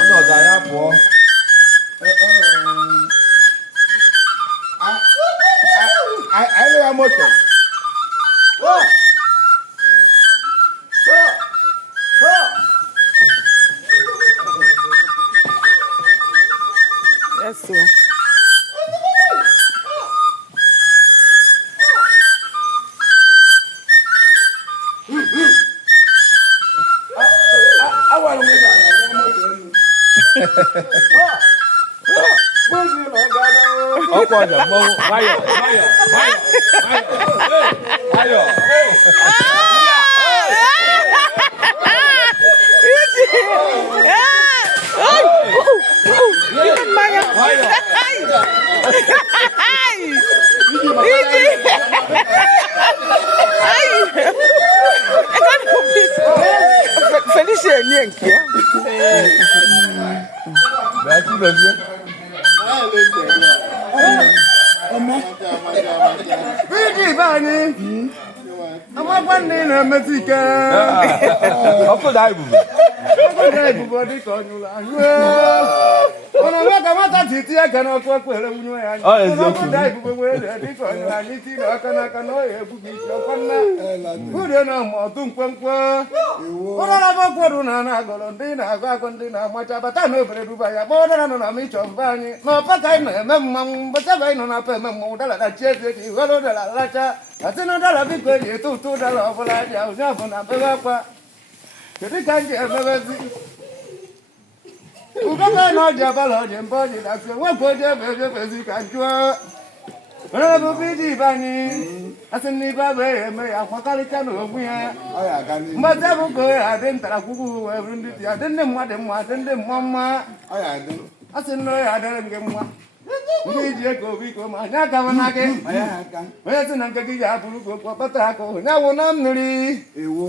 onye ọzọ ya pụọ anyị ya moto Yes, sir. ọkọ ọjà mmanwụ nwayọ Felicia Nienke. Bati bebe. Bidi bani. Amagwani na metike. Ọkọ dai bubu. Ọkọ dai bubu di ko nyula. Ona waka mata titi aka na ọkọ kwere wunu ya. Ọkọ dai bubu we di ko nyula ni ti na aka na aka no e bubu ọkọ na. Gude na mo tun kwankwa. Ona na bokworu na na agolo ndi na agwa ndi na macha bata no bere duba ya. Bo na no na mi chombanyi. No pa kai na memma bata bai no na pa memma dala da cheze di walo dala la cha. Atino dala bi ko ye tu dala obola ya unya bona bega kwa. Kedi kanji emebezi. Ubaka no jabalo je mboji da se wo ko je bezi kanjwa. Ona bu bidi bani. Asini babe me ya kwakali chano ogun ya. Oya gani. Mbaza bu ko ya den tara kuku we rundi ya den de mwa den de mama. Oya gani. Asino ya den nge mwa. Ndi je ko bi ko ma nya ka wana ke. Oya gani. Oya tuna nke gi ya buru ko pata ko nya wo na mmiri. Ewo.